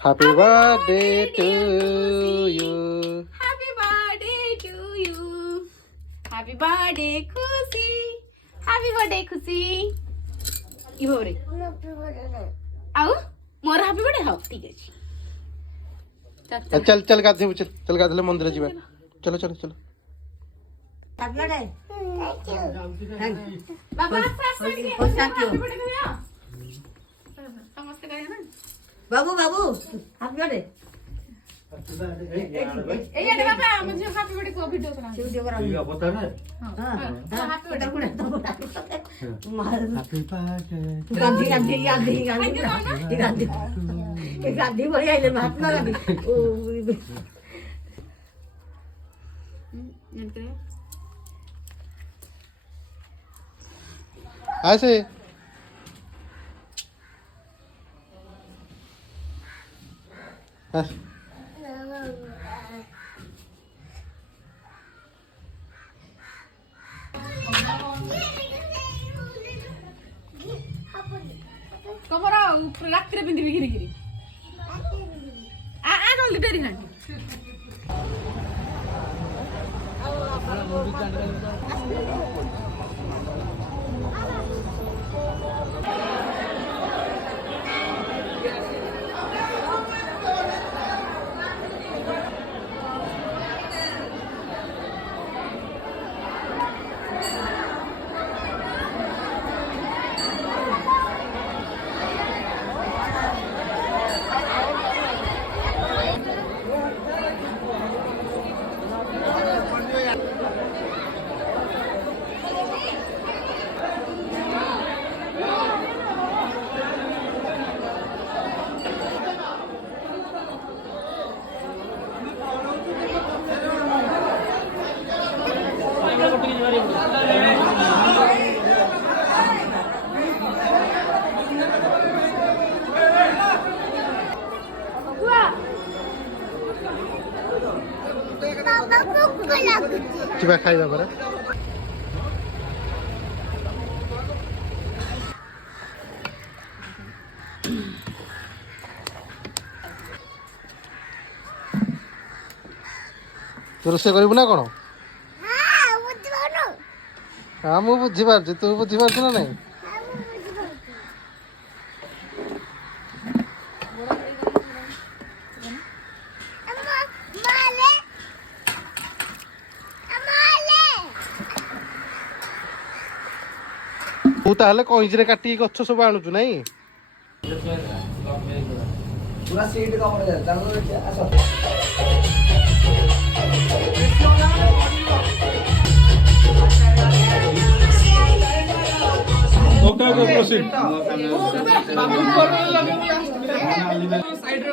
Happy birthday to you. Happy birthday to you. Happy birthday, Khushi. Happy birthday, Khushi. You रे आओ more happy birthday how ठीक है चल चल गाधे चल गाधे मंदिर जीवा चलो चलो चलो बाबा समस्त कहे ना बाबू बाबू हैप्पी बर्थडे ए ये बाबा मुझे हैप्पी बर्थडे को वीडियो बना वीडियो करा ये पता है हां happy birthday happy birthday Gandhi Gandhi Gandhi Gandhi Gandhi Gandhi बढ़िया है महात्मा गांधी ऐसे कमरा ऊपर रात्रि बिंदी गिरी गिरी आ आ जल्दी डेरी ना जीवा खाइबा परा तो रोसे करू ना कौन हाँ मु बुझीपार तू बुझीपार ना नहीं तू ताहले कइंजरे काटी गछ सब आणुचु नाही पूरा सीट कवर है चलो आसो ओके ओके प्रोसीड साइड रे